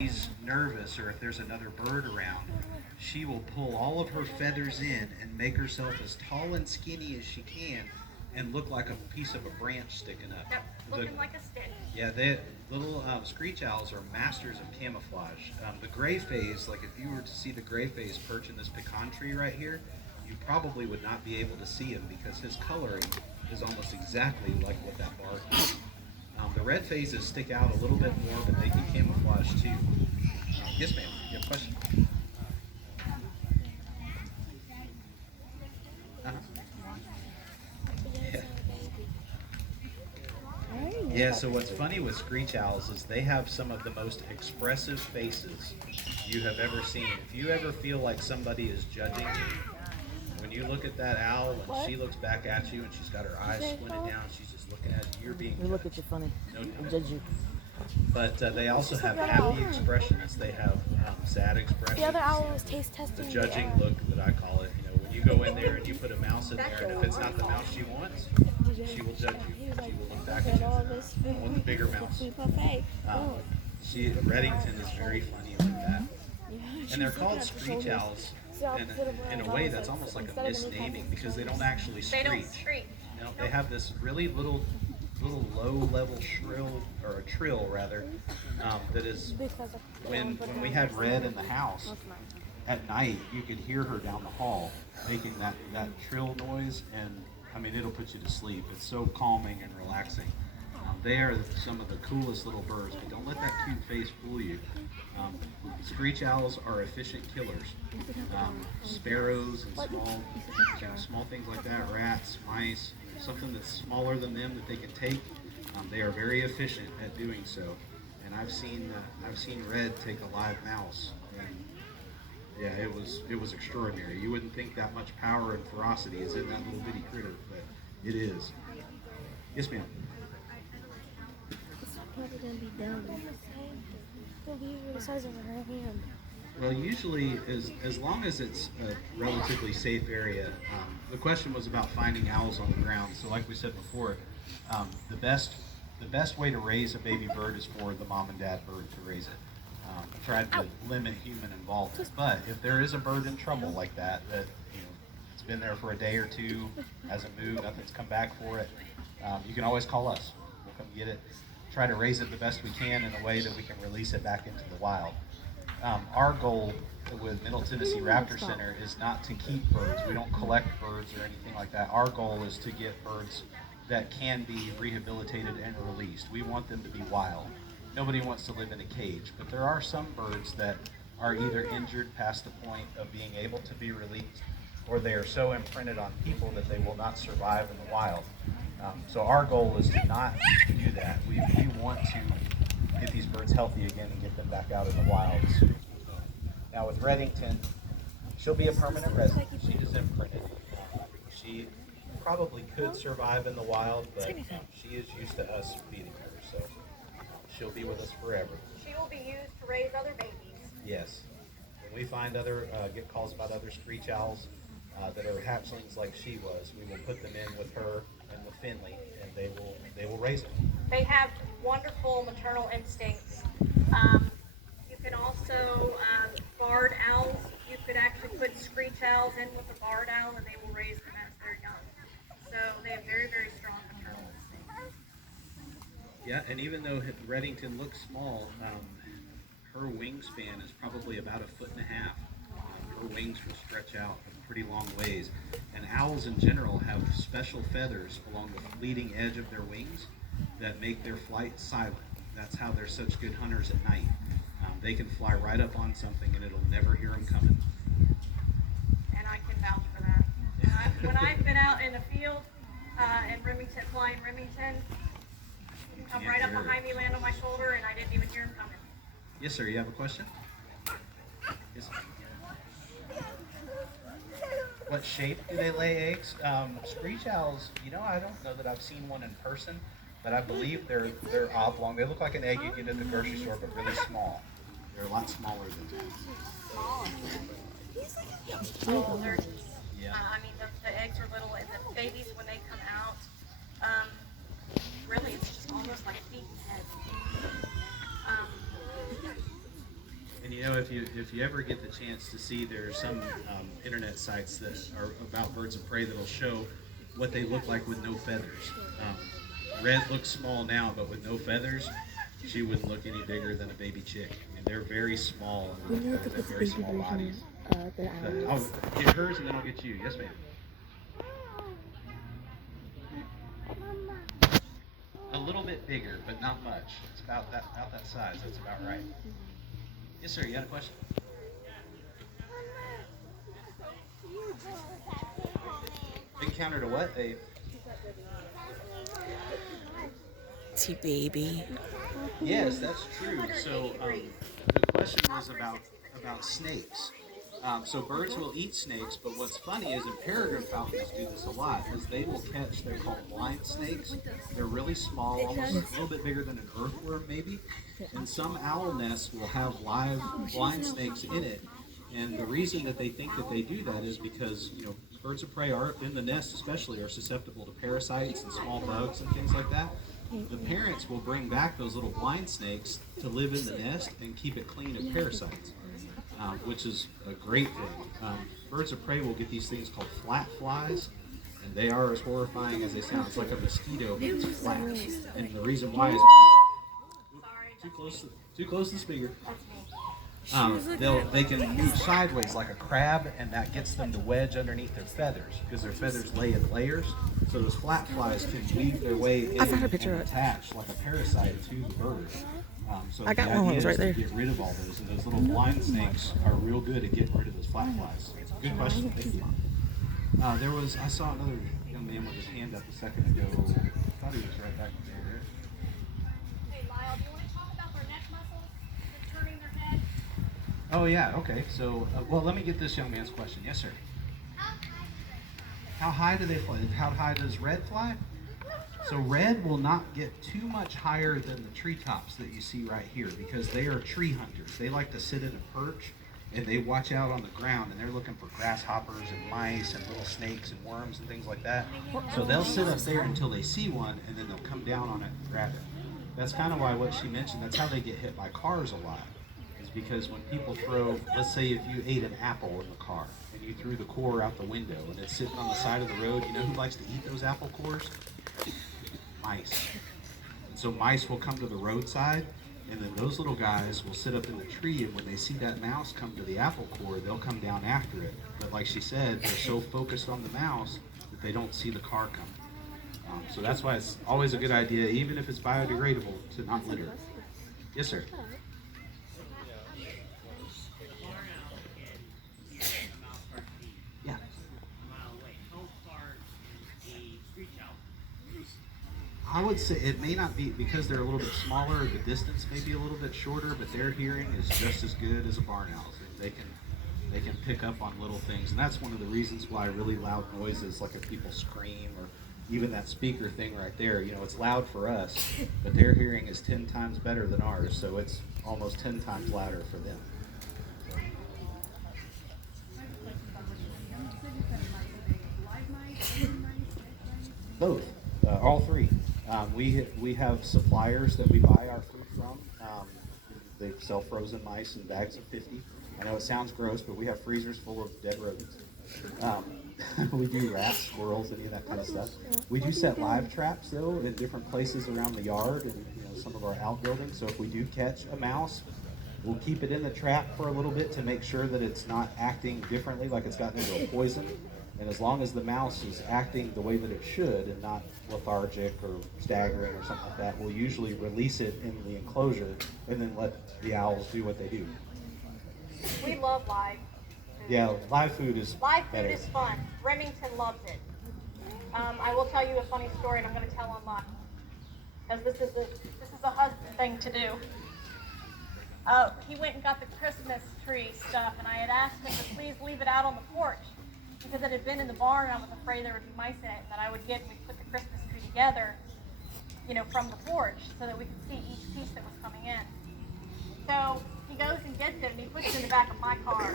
she's nervous or if there's another bird around, she will pull all of her feathers in and make herself as tall and skinny as she can and look like a piece of a branch sticking up. Yep, looking like a stick. Yeah, they little screech owls are masters of camouflage. The gray phase, like if you were to see the gray phase perch in this pecan tree right here, you probably would not be able to see him because his coloring is almost exactly like what that bark is. The red phases stick out a little bit more, but they can camouflage too. Yes, ma'am. You have a question? Uh-huh. Yeah. Yeah, so what's funny with screech owls is they have some of the most expressive faces you have ever seen. If you ever feel like somebody is judging you, when you look at that owl, when she looks back at you and she's got her eyes squinted down, she's just looking at you, you're being We judged. look at you funny. No We doubt. judge you. But they also have happy expressions. They have sad expressions. The other owl was the, taste the testing. judging look that I call it. You know, when you go in there and you put a mouse in there, and if it's not the mouse she wants, she will judge you. She will look back at you. I want the bigger mouse. Reddington is very funny like that. And they're called screech owls in a way that's almost like a misnaming because they don't actually screech. They don't screech. No, they have this really little low level shrill, or a trill rather, that is when we had Red in the house at night, you could hear her down the hall making that trill noise, and I mean it'll put you to sleep. It's so calming and relaxing. They are some of the coolest little birds, but don't let that cute face fool you. Screech owls are efficient killers. Sparrows and small things like that, rats, mice, something that's smaller than them that they can take. They are very efficient at doing so. And I've seen Red take a live mouse, and yeah, it was extraordinary. You wouldn't think that much power and ferocity is in that little bitty critter, but it is. Yes, ma'am. It's probably gonna be done. It'll be the size of her hand. Well, usually, as long as it's a relatively safe area, the question was about finding owls on the ground. So, like we said before, the best way to raise a baby bird is for the mom and dad bird to raise it. Try to limit human involvement. But if there is a bird in trouble like that, it's been there for a day or two, hasn't moved, nothing's come back for it, you can always call us. We'll come get it. Try to raise it the best we can in a way that we can release it back into the wild. Our goal with Middle Tennessee Raptor Center is not to keep birds. We don't collect birds or anything like that. Our goal is to get birds that can be rehabilitated and released. We want them to be wild. Nobody wants to live in a cage, but there are some birds that are either injured past the point of being able to be released, or they are so imprinted on people that they will not survive in the wild. So our goal is to not do that. We want to get these birds healthy again and get them back out in the wilds. Now with Reddington, she'll be a permanent resident. She is imprinted. She probably could survive in the wild, but she is used to us feeding her, so she'll be with us forever. She will be used to raise other babies. Yes. When we find get calls about other screech owls that are hatchlings like she was, we will put them in with her and with Finley, and they will raise them. They have wonderful maternal instincts. You can also, barred owls, you could actually put screech owls in with a barred owl and they will raise them as they're young. So they have very, very strong maternal instincts. Yeah, and even though Reddington looks small, her wingspan is probably about 1.5 feet. Her wings will stretch out a pretty long ways. And owls in general have special feathers along the leading edge of their wings that make their flight silent. That's how they're such good hunters at night. They can fly right up on something and it'll never hear them coming. And I can vouch for that. When I've been out in the field in Remington, flying Remington, come right up behind me, land on my shoulder, and I didn't even hear him coming. Yes, sir. You have a question? Yes. What shape do they lay eggs? Screech owls, I don't know that I've seen one in person, but I believe they're oblong. They look like an egg you get at the grocery store, but really small. They're a lot smaller than that. Oh, Yeah. I mean, the eggs are little, and the babies, when they come out, really, it's just almost like a baby's head. You know, if you ever get the chance to see, there are some internet sites that are about birds of prey that'll show what they look like with no feathers. Red looks small now, but with no feathers, she wouldn't look any bigger than a baby chick. I mean, they're very small We and need to they're put the very baby small version bodies. of the owls. I'll get hers and then I'll get you. Yes, ma'am. A little bit bigger, but not much. It's about that size. That's about right. Yes, sir. You had a question? Encountered a what? A T baby. Yes, that's true. So the question was about snakes. So birds will eat snakes, but what's funny is, and peregrine falcons do this a lot, is they will catch, they're called blind snakes. They're really small, almost a little bit bigger than an earthworm maybe. And some owl nests will have live blind snakes in it. And the reason that they think that they do that is because, you know, birds of prey are, in the nest especially, are susceptible to parasites and small bugs and things like that. The parents will bring back those little blind snakes to live in the nest and keep it clean of parasites, which is a great thing. Birds of prey will get these things called flat flies, and they are as horrifying as they sound. It's like a mosquito, but it's flat. And the reason why is because too close to the speaker. They can move sideways like a crab, and that gets them to wedge underneath their feathers because their feathers lay in layers. So those flat flies can weave their way in and attach like a parasite to the bird. So I got the one idea was right is there. to get rid of all those, and those little blind snakes are real good at getting rid of those flat flies. Good question. Thank you. I saw another young man with his hand up a second ago. I thought he was right back there. Hey Lyle, do you want to talk about their neck muscles and turning their head? Oh yeah, okay. So, well, let me get this young man's question. Yes, sir. How high do they fly? How high does red fly? So red will not get too much higher than the treetops that you see right here because they are tree hunters. They like to sit in a perch and they watch out on the ground and they're looking for grasshoppers and mice and little snakes and worms and things like that. So they'll sit up there until they see one and then they'll come down on it and grab it. That's kind of why what she mentioned, that's how they get hit by cars a lot. Because when people throw, let's say if you ate an apple in the car and you threw the core out the window and it's sitting on the side of the road, you know who likes to eat those apple cores? Mice. And so mice will come to the roadside, and then those little guys will sit up in the tree, and when they see that mouse come to the apple core, they'll come down after it. But like she said, they're so focused on the mouse that they don't see the car come. So that's why it's always a good idea, even if it's biodegradable, to not litter. Yes, sir. Yeah. I would say it may not be, because they're a little bit smaller, the distance may be a little bit shorter, but their hearing is just as good as a barn owl's. They can pick up on little things, and that's one of the reasons why really loud noises, like if people scream or even that speaker thing right there, you know, it's loud for us, but their hearing is 10 times better than ours, so it's almost 10 times louder for them. Both, all three. We have suppliers that we buy our food from. They sell frozen mice in bags of 50. I know it sounds gross, but we have freezers full of dead rodents. We do rats, squirrels, any of that kind of stuff. We do set live traps though in different places around the yard and some of our outbuildings. So if we do catch a mouse, we'll keep it in the trap for a little bit to make sure that it's not acting differently, like it's gotten into a poison. And as long as the mouse is acting the way that it should and not lethargic or staggering or something like that, we'll usually release it in the enclosure and then let the owls do what they do. We love live food. Yeah, live food is better. Is fun. Remington loves it. I will tell you a funny story, and I'm going to tell on live, because this is a husband thing to do. He went and got the Christmas tree stuff, and I had asked him to please leave it out on the porch because it had been in the barn, and I was afraid there would be mice in it, and that I would get and we'd put the Christmas tree together, from the porch so that we could see each piece that was coming in. So he goes and gets it, and he puts it in the back of my car.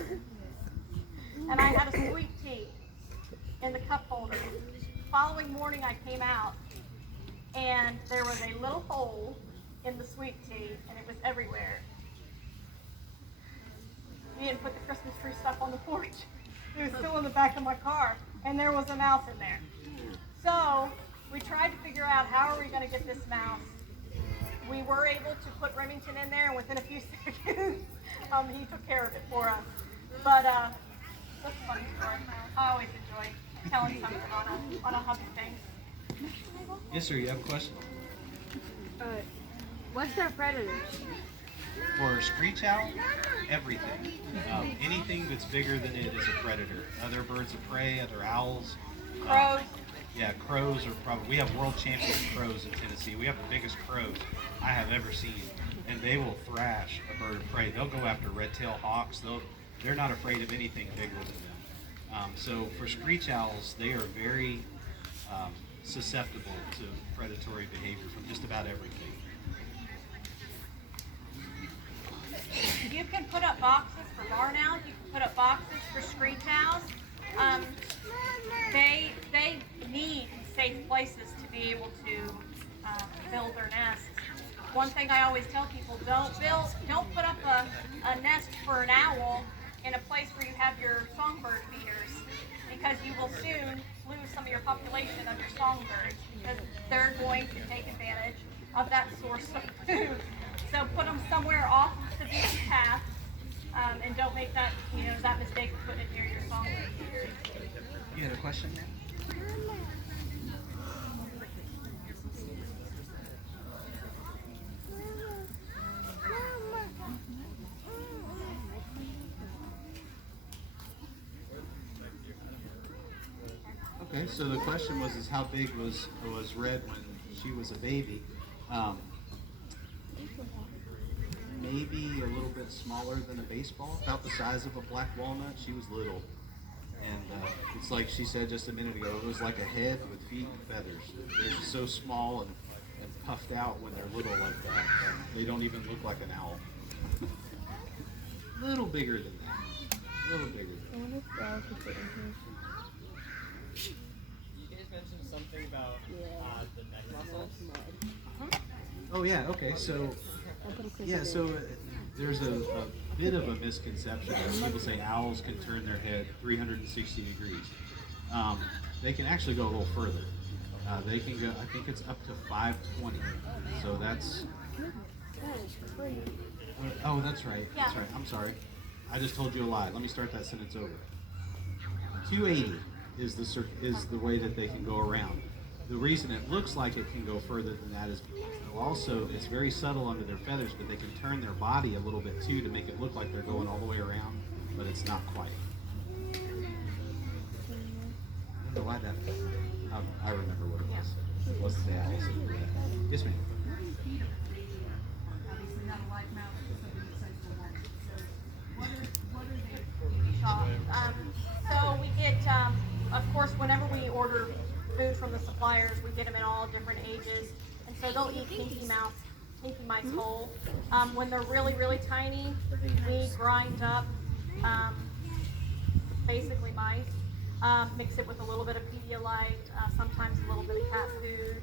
And I had a sweet tea in the cup holder. The following morning I came out, and there was a little hole in the sweet tea, and it was everywhere. didn't put the Christmas tree stuff on the porch. It was still in the back of my car, and there was a mouse in there. So we tried to figure out how are we going to get this mouse. We were able to put Remington in there, and within a few seconds, he took care of it for us. But that's a funny story. I always enjoy telling something on a hubby thing. Yes, sir. You have a question? What's their predators? For a screech owl, everything. Anything that's bigger than it is a predator. Other birds of prey, other owls. Crows. Yeah, crows are probably. We have world champion crows in Tennessee. We have the biggest crows I have ever seen, and they will thrash a bird of prey. They'll go after red-tailed hawks. They're not afraid of anything bigger than them. So for screech owls, they are very susceptible to predatory behavior from just about everything. You can put up boxes for barn owls. You can put up boxes for screech owls. They need safe places to be able to build their nests. One thing I always tell people: don't put up a nest for an owl in a place where you have your songbird feeders, because you will soon lose some of your population of your songbirds because they're going to take advantage of that source of food. So put them somewhere off the beaten path, and don't make that mistake of putting it near your songbird feeders. You had a question, ma'am? Okay, so the question was how big was Red when she was a baby? Maybe a little bit smaller than a baseball, about the size of a black walnut. She was little. And it's like she said just a minute ago, it was like a head with feet and feathers. They're just so small and puffed out when they're little like that. They don't even look like an owl. Little bigger than that. A little bigger than that. You guys mentioned something about the neck muscles. Oh yeah, okay, so there's a bit of a misconception. People say owls can turn their head 360 degrees. They can actually go a little further. They can go, I think it's up to 520. So that's. Oh, that's right. That's right. I'm sorry. I just told you a lie. Let me start that sentence over. 280 is the way that they can go around. The reason it looks like it can go further than that is also it's very subtle under their feathers, but they can turn their body a little bit too to make it look like they're going all the way around, but it's not quite. I don't know why that. I remember what it was. It wasn't the owls. Yes, ma'am. So we get, of course, whenever we order food from the suppliers, we get them in all different ages, and so they'll eat pinky mice whole. When they're really, really tiny, we grind up basically mice, mix it with a little bit of Pedialyte, sometimes a little bit of cat food,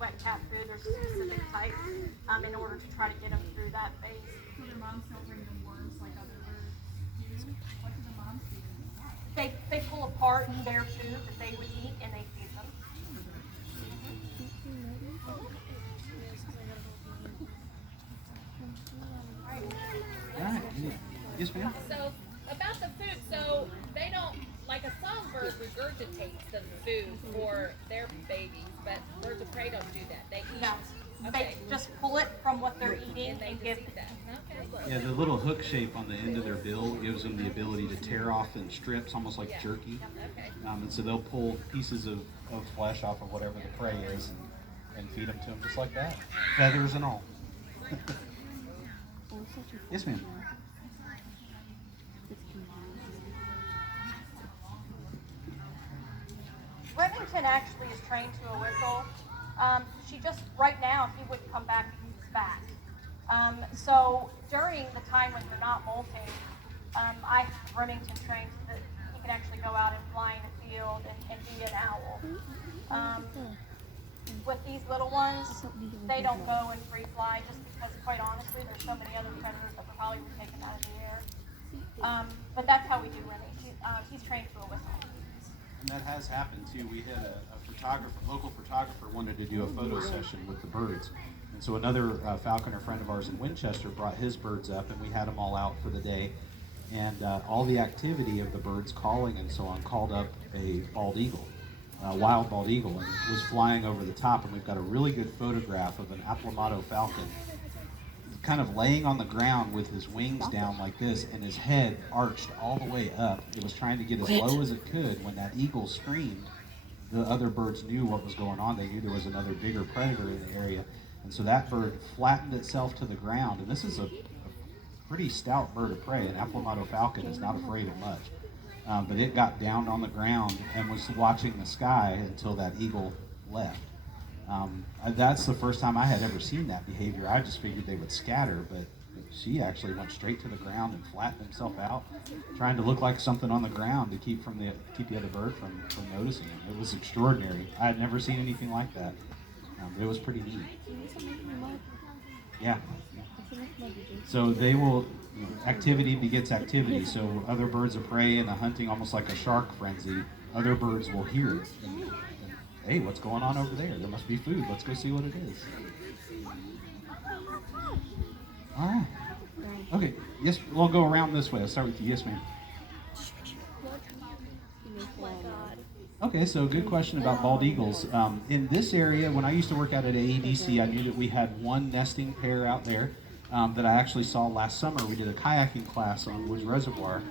wet cat food. There's specific types in order to try to get them through that phase. So their moms don't bring them worms like other birds do? What do the moms do? They pull apart their food that they would eat and they feed them. All right. Yes, ma'am. So about the food, so they don't, like a songbird regurgitates the food for their babies, but birds of prey don't do that. They eat. No. Okay. They just pull it from what they're eating And they and just give eat that. Okay. Yeah, the little hook shape on the end of their bill gives them the ability to tear off in strips, almost like jerky. Okay. And so they'll pull pieces of flesh off of whatever the prey is and feed them to them just like that, feathers and all. Yes, ma'am. Remington actually is trained to a whistle. She just, right now, he wouldn't come back because he's back. So during the time when you're not molting, I have Remington trained so that he can actually go out and fly in the field and be an owl. With these little ones, they don't go and free fly just because, quite honestly, there's so many other predators that would probably be taken out of the air. But that's how we do Winnie. He's trained to a whistle. And that has happened too. We had a photographer, local photographer, wanted to do a photo session with the birds. And so another falconer friend of ours in Winchester brought his birds up, and we had them all out for the day. And all the activity of the birds calling and so on called up a bald eagle, a wild bald eagle, and was flying over the top. And we've got a really good photograph of an Aplomado falcon kind of laying on the ground with his wings down like this and his head arched all the way up. It was trying to get as low as it could. When that eagle screamed, the other birds knew what was going on. They knew there was another bigger predator in the area. And so that bird flattened itself to the ground. And this is a pretty stout bird of prey. An Aplomado falcon is not afraid of much. But it got down on the ground and was watching the sky until that eagle left. That's the first time I had ever seen that behavior. I just figured they would scatter, but she actually went straight to the ground and flattened himself out, trying to look like something on the ground to keep the other bird from noticing him. It was extraordinary. I had never seen anything like that. It was pretty neat. Yeah. So they will, activity begets activity. So other birds of prey in a hunting, almost like a shark frenzy, other birds will hear it. And, hey, what's going on over there? There must be food. Let's go see what it is. All right. Okay. Yes, we'll go around this way. I'll start with you. Yes, ma'am. Okay, so good question about bald eagles. In this area, when I used to work out at AEDC, I knew that we had one nesting pair out there that I actually saw last summer. We did a kayaking class on Woods Reservoir,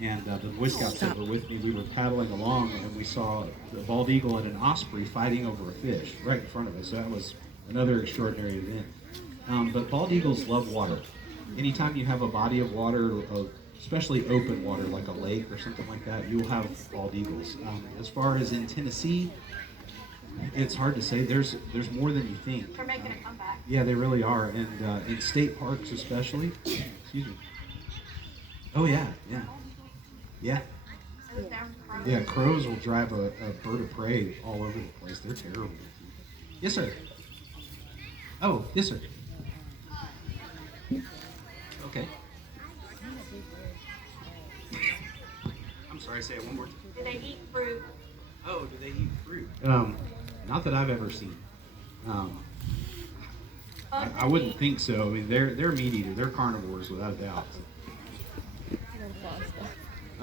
and the Boy Scouts that were with me, we were paddling along, and we saw the bald eagle and an osprey fighting over a fish right in front of us. So that was another extraordinary event. But bald eagles love water. Anytime you have a body of water, especially open water like a lake or something like that, you'll have bald eagles. As far as in Tennessee, it's hard to say. There's more than you think. They're making a comeback. Yeah, they really are, and in state parks especially. Excuse me. Oh yeah. Yeah, crows will drive a bird of prey all over the place. They're terrible. Yes, sir. Oh, yes, sir. Okay. I'm sorry, say it one more time. Do they eat fruit? Oh, do they eat fruit? Not that I've ever seen. I wouldn't think so. I mean, they're meat eaters. They're carnivores without a doubt.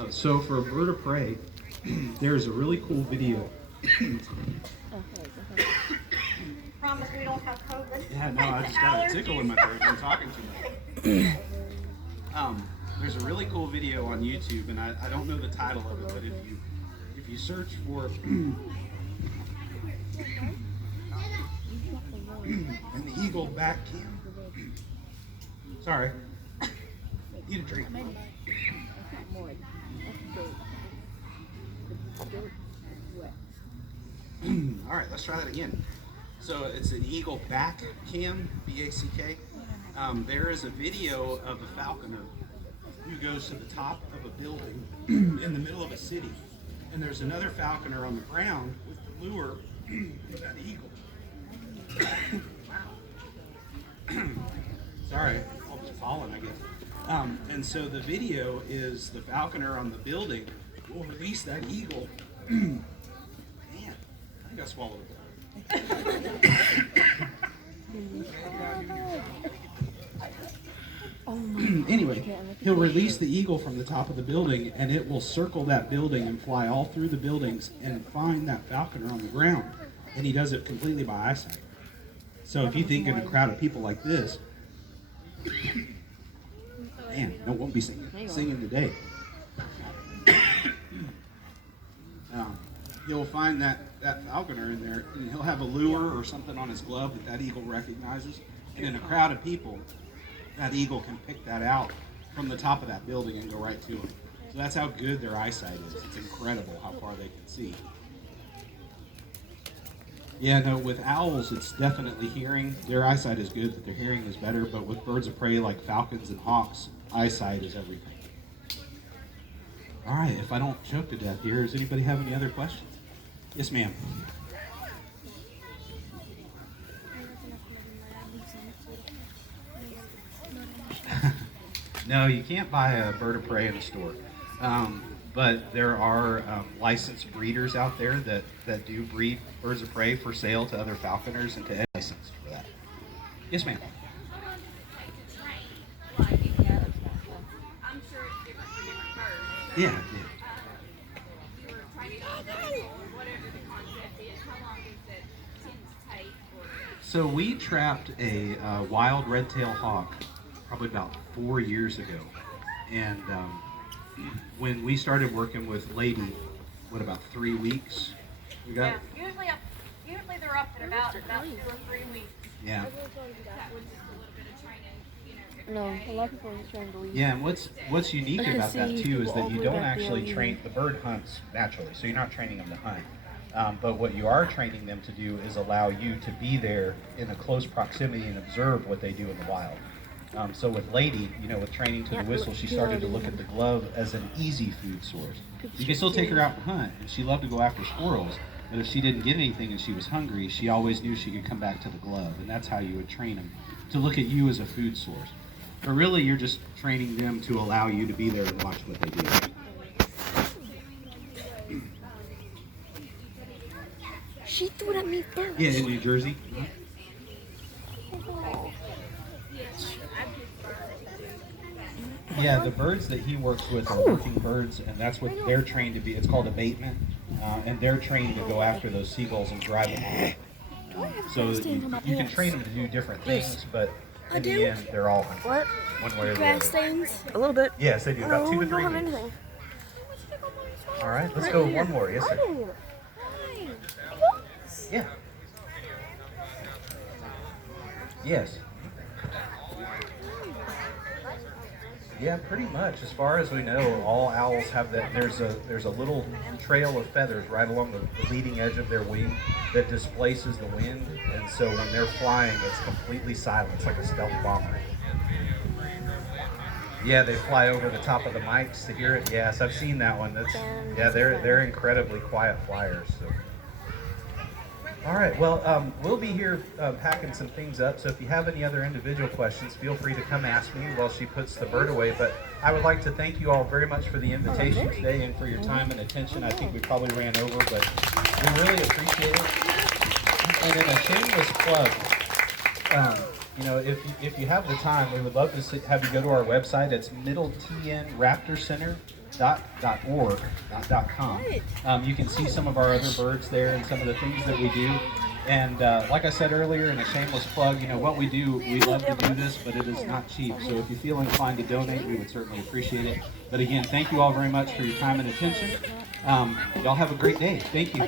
So for a bird of prey, there's a really cool video. Promise we don't have COVID. Yeah, no, I just got a tickle in my throat from talking too much. There's a really cool video on YouTube, and I don't know the title of it, but if you search for an eagle back cam. Sorry. Need a drink. All right, let's try that again. So it's an eagle back cam, B-A-C-K. There is a video of a falconer who goes to the top of a building in the middle of a city, and there's another falconer on the ground with the lure of that eagle. Sorry, I'll be falling, I guess. And so the video is the falconer on the building will release that eagle. Man, I think I swallowed it. Anyway, he'll release the eagle from the top of the building, and it will circle that building and fly all through the buildings and find that falconer on the ground. And he does it completely by eyesight. So if you think in a crowd of people like this, man, no, won't be singing today. He'll find that falconer in there, and he'll have a lure or something on his glove that eagle recognizes. And in a crowd of people, that eagle can pick that out from the top of that building and go right to him. So that's how good their eyesight is. It's incredible how far they can see. Yeah, no, with owls, it's definitely hearing. Their eyesight is good, but their hearing is better. But with birds of prey like falcons and hawks, eyesight is everything. All right, if I don't choke to death here, does anybody have any other questions? Yes, ma'am. No, you can't buy a bird of prey in a store. But there are licensed breeders out there that do breed birds of prey for sale to other falconers and to licensed for that. Yes, ma'am. I'm sure it's different for different birds. Yeah. You were training or whatever the concept is. How long does it tend to take? So we trapped a wild red-tailed hawk probably about 4 years ago, and when we started working with Lady, what, about 3 weeks? We got. Yeah, usually they're up and about in about 2 or 3 weeks. Yeah. That was just a little bit of training, you know. No, a lot of people are trying to leave. Yeah, and what's unique about that See, too is people that all you the way don't back there actually leaving. train. The bird hunts naturally, so you're not training them to hunt. But what you are training them to do is allow you to be there in a close proximity and observe what they do in the wild. So with Lady, with training to the whistle, she started to look at the glove as an easy food source. You can still take her out and hunt, and she loved to go after squirrels. But if she didn't get anything and she was hungry, she always knew she could come back to the glove, and that's how you would train them to look at you as a food source. But really, you're just training them to allow you to be there and watch what they do. She threw it at me first. Yeah, in New Jersey. Yeah, the birds that he works with are working birds, and that's what they're trained to be. It's called abatement, and they're trained to go after those seagulls and drive them away. So you can train them to do different things, but in the end, they're all hunting. What? One way or the Grass other. stains? A little bit. Yes, they do. About 2 to we 3 don't have weeks. anything. All right, let's go one more. Yes, sir. Oh. Yeah. Yes. Yeah, pretty much. As far as we know, all owls have that. There's a little trail of feathers right along the leading edge of their wing that displaces the wind, and so when they're flying, it's completely silent. It's like a stealth bomber. Yeah, they fly over the top of the mics to hear it. Yes, I've seen that one. They're incredibly quiet flyers. So. All right, well, we'll be here packing some things up, so if you have any other individual questions, feel free to come ask me while she puts the bird away. But I would like to thank you all very much for the invitation today and for your time and attention. I think we probably ran over, but we really appreciate it. And in a shameless plug, if you have the time, we would love to have you go to our website. It's middletnraptorcenter.org, not .com. You can see some of our other birds there and some of the things that we do. And like I said earlier, in a shameless plug, what we do, we love to do this, but it is not cheap. So if you feel inclined to donate, we would certainly appreciate it. But again, thank you all very much for your time and attention. Y'all have a great day. Thank you.